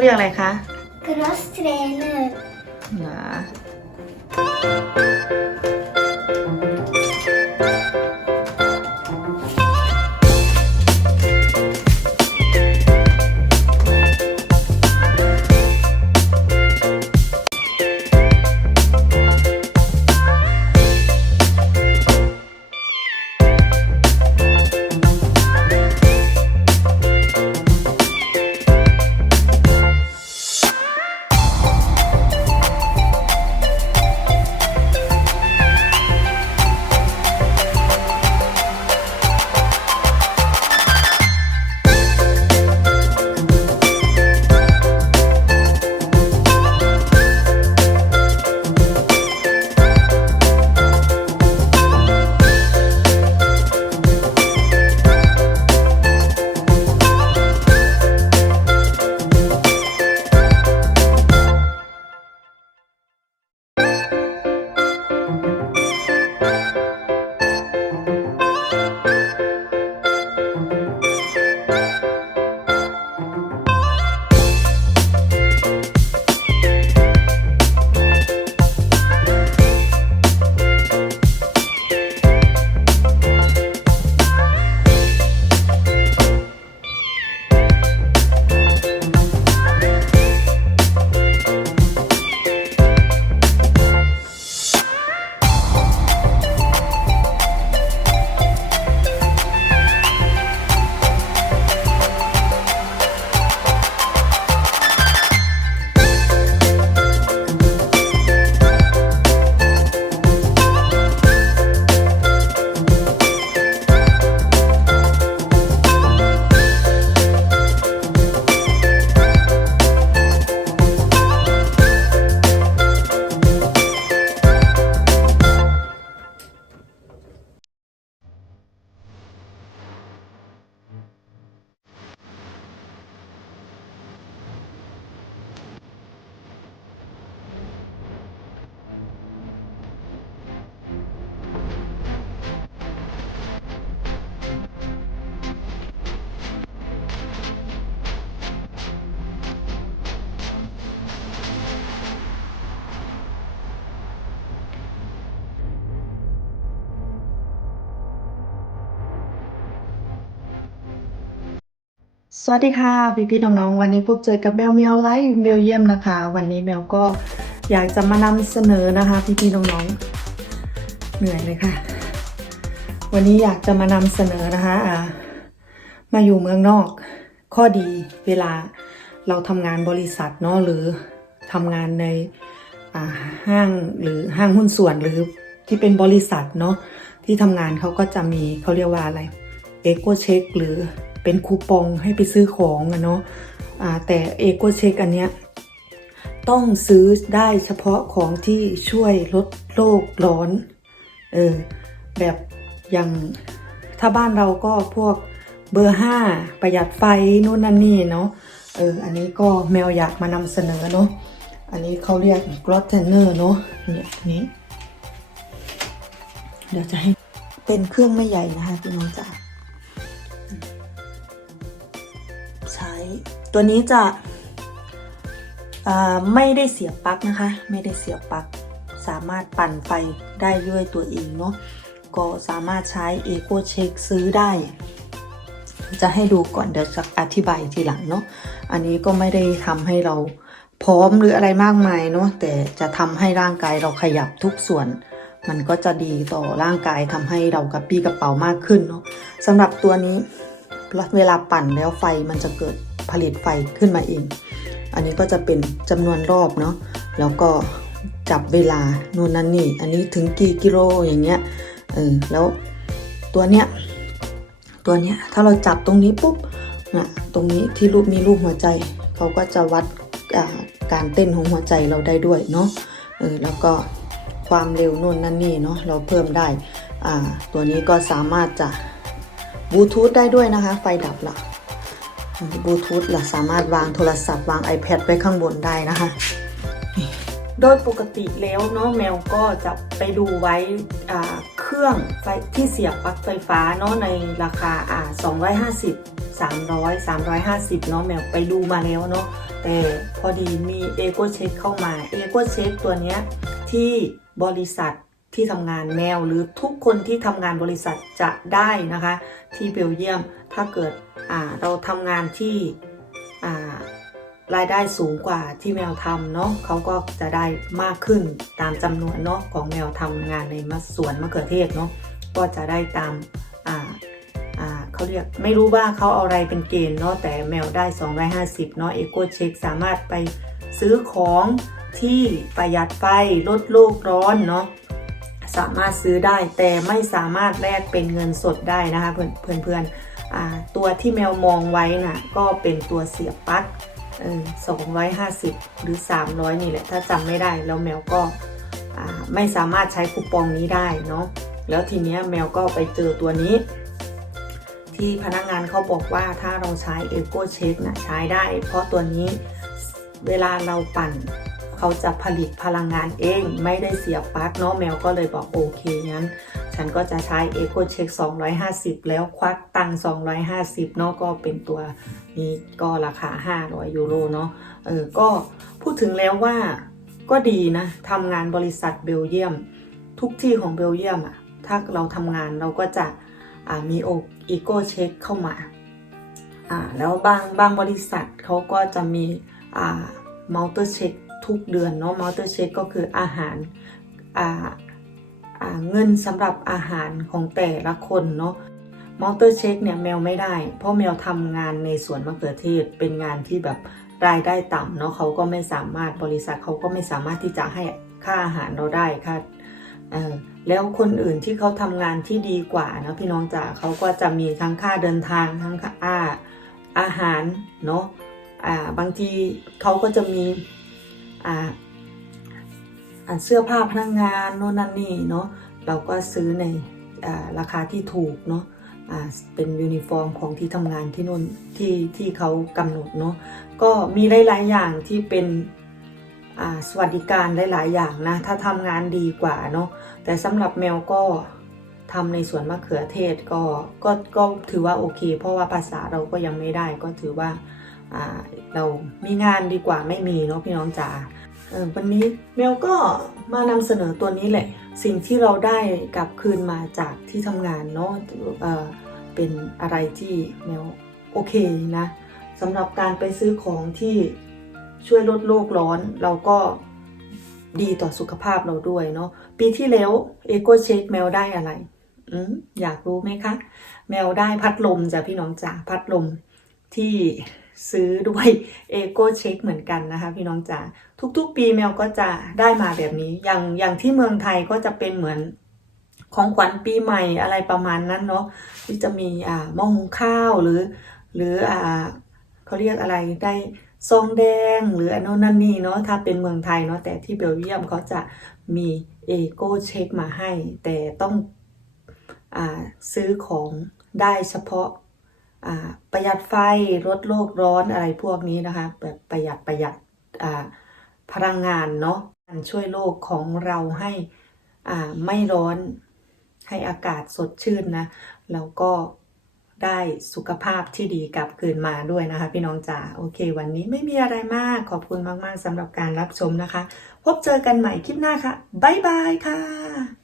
เขาเรียกอะไรคะ cross trainer เหรอ สวัสดีค่ะพี่พี่น้องๆ วันนี้พบเจอกับแมวเมียวไลฟ์เบลเยียมนะคะ วันนี้แมวก็อยากจะมานำเสนอนะคะ พี่พี่น้องๆเหนื่อยเลยค่ะ วันนี้อยากจะมานำเสนอนะคะอ่ามาอยู่เมืองนอก ข้อดีเวลาเราทำงานบริษัทเนาะหรือทำงานในอ่าห้างหรือห้างหุ้นส่วนหรือที่เป็นบริษัทเนาะที่ทำงานเขาก็จะมีเขาเรียกว่าอะไร เอโกเช็คหรือเป็นคูปองให้ไปซื้อของอะเนาะแต่เอโกเช็คอันเนี้ยต้องซื้อได้เฉพาะของที่ช่วยลดโลกร้อนเออแบบอย่างถ้าบ้านเราก็พวกเบอร์ห้าประหยัดไฟนู่นนั่นนี่เนาะเอออันนี้ก็แมวอยากมานำเสนอเนาะอันนี้เขาเรียกกรอตเทนเนอร์เนาะเนี่ยนนี้เดี๋ยวจะให้เป็นเครื่องไม่ใหญ่นะคะพี่น้องจ๋า ใช้ ตัวนี้จะไม่ได้เสียบปลั๊กนะคะ ไม่ได้เสียบปลั๊กสามารถปั่นไฟได้ด้วยตัวเองเนาะก็สามารถใช้ Eco Check ซื้อได้ จะให้ดูก่อนเดี๋ยวจะอธิบายทีหลังเนาะอันนี้ก็ไม่ได้ทำให้เราพร้อมหรืออะไรมากมายเนาะแต่จะทำให้ร่างกายเราขยับทุกส่วน มันก็จะดีต่อร่างกายทำให้เรากระปี้กระเป๋ามากขึ้นเนาะสำหรับตัวนี้ เวลาปั่นแล้วไฟมันจะเกิดผลิตไฟขึ้นมาเอง อันนี้ก็จะเป็นจำนวนรอบเนาะแล้วก็จับเวลานู่นนั่นนี่ อันนี้ถึงกี่กิโลอย่างเงี้ยเออแล้วตัวเนี้ยตัวเนี้ยถ้าเราจับตรงนี้ปุ๊บนะตรงนี้ที่รูปมีรูปหัวใจเขาก็จะวัดการเต้นของหัวใจเราได้ด้วยเนาะเออแล้วก็ความเร็วนู่นนั่นนี่เนาะเราเพิ่มได้อ่าตัวนี้ก็สามารถจะ บลูทูธได้ด้วยนะคะ ไฟดับละบลูทูธเราสามารถวางโทรศัพท์วาง iPad ไว้ข้างบนได้นะคะ โดยปกติแล้วเนาะแมวก็จะไปดูไว้อ่าครื่องไฟที่เสียบปลั๊กไฟฟ้าเนาะในราคาอ่า250 300 350เนาะแมวไปดูมาแล้วเนาะแต่พอดีมี e อ o Check เข้ามา e อ o Check ตัวเนี้ยที่บริษัท ที่ทำงานแมวหรือทุกคนที่ทำงานบริษัทจะได้นะคะ ที่เบลเยียมถ้าเกิดเราทำงานที่ารายได้สูงกว่าที่แมวทำเนาะเขาก็จะได้มากขึ้นตามจำนวนเนาะของแมวทำงานในมสวนมะเขือเทศเนาะก็จะได้ตามาาเขาเรียกไม่รู้ว่าเขาเอาอะไรเป็นเกณฑ์เนาะแต่แมวได้ 250เนาะเอโกเช็คสามารถไปซื้อของที่ประหยัดไฟลดโลกร้อนเนาะ สามารถซื้อได้ แต่ไม่สามารถแลกเป็นเงินสดได้นะคะเพื่อนเพื่อนตัวที่แมวมองไว้น่ะก็เป็นตัวเสียบปลั๊กเองร้อ250หรือ300นี่แหละ ถ้าจำไม่ได้แล้วแมวก็ไม่สามารถใช้คูปองนี้ได้เนาะแล้วทีเนี้ยแมวก็ไปเจอตัวนี้ ที่พนักงานเขาบอกว่าถ้าเราใช้ e c o Check นะใช้ได้ เพราะตัวนี้เวลาเราปั่น เขาจะผลิตพลังงานเอง ไม่ได้เสียบปลั๊กเนาะแมวก็เลยบอกโอเคงั้น ฉันก็จะใช้ Eco Check 250 แล้วควักตังค์250เนาะก็เป็นตัวนี้ก็ราคา 500 ยูโรเนาะเออก็พูดถึงแล้วว่าก็ดีนะทำงานบริษัทเบลเยียม ทุกที่ของเบลเยียมอะถ้าเราทำงานเราก็จะมีโอ Eco Check เข้ามาอ่าแล้วบางบางบริษัทเขาก็จะมีอ่ามัลตอร์เช็ค ทุกเดือนเนาะมัลเตอร์เช็คก็คืออาหารเงินสำหรับอาหารของแต่ละคนเนาะมัลเตอร์เช็คเนี่ยแมวไม่ได้ เพราะแมวทำงานในสวนมะเขือเทศเป็นงานที่แบบรายได้ต่ำเนาะเขาก็ไม่สามารถบริษัทเขาก็ไม่สามารถที่จะให้ค่าอาหารเราได้ค่ะแล้วคนอื่นที่เขาทำงานที่ดีกว่านะพี่น้องจ๋าเขาก็จะมีทั้งค่าเดินทางทั้งค่าอาหารเนาะบางทีเขาก็จะมี อ่าอ่าเสื้อผ้าพนักงานโน่นนั่นนี่เนาะเราก็ซื้อในอราคาที่ถูกเนาะเป็นยูนิฟอร์มของที่ทำงานที่นู่นที่ที่เขากำหนดเนาะก็มีหลายๆอย่างที่เป็นสวัสดิการหลาย ๆ อย่างนะ ถ้าทำงานดีกว่าเนาะแต่สำหรับแมวก็ทำในสวนมะเขือเทศก็ก็ก็ถือว่าโอเค เพราะว่าภาษาเราก็ยังไม่ได้ก็ถือว่า เรามีงานดีกว่าไม่มีเนาะพี่น้องจ๋าวันนี้แมวก็มานำเสนอตัวนี้แหละ สิ่งที่เราได้กลับคืนมาจากที่ทำงานเนาะเออเป็นอะไรที่แมวโอเคนะสำหรับการไปซื้อของที่ช่วยลดโลกร้อน เราก็ดีต่อสุขภาพเราด้วยเนาะปีที่แล้วเอโกเช็คแมวได้อะไรอืมอยากรู้ไหมคะ แมวได้พัดลมจ้ะพี่น้องจ๋าพัดลมที่ ซื้อด้วยเอโกเช็คเหมือนกันนะคะ พี่น้องจ๋าทุกๆ ปีแมวก็จะได้มาแบบนี้ อย่างอย่างที่เมืองไทยก็จะเป็นเหมือนของขวัญปีใหม่อะไรประมาณนั้นเนาะที่จะมีอ่าหม้อหุงข้าวหรือ หรืออ่าเขาเรียกอะไรได้ซองแดงหรืออันโน้นนั่นนี่เนาะถ้าเป็นเมืองไทยเนาะแต่ที่เบลเยียมเขาจะมีเอโกเช็คมาให้ แต่ต้องอ่าซื้อของได้เฉพาะ ประหยัดไฟลดโลกร้อนอะไรพวกนี้นะคะแบบประหยัดประหยัดพลังงานเนาะมันช่วยโลกของเราให้ไม่ร้อนให้อากาศสดชื่นนะแล้วก็ได้สุขภาพที่ดีกลับคืนมาด้วยนะคะ พี่น้องจ๋าโอเค วันนี้ไม่มีอะไรมากขอบคุณมาก ๆสำหรับการรับชมนะคะ พบเจอกันใหม่คลิปหน้าค่ะ บ๊ายบายค่ะ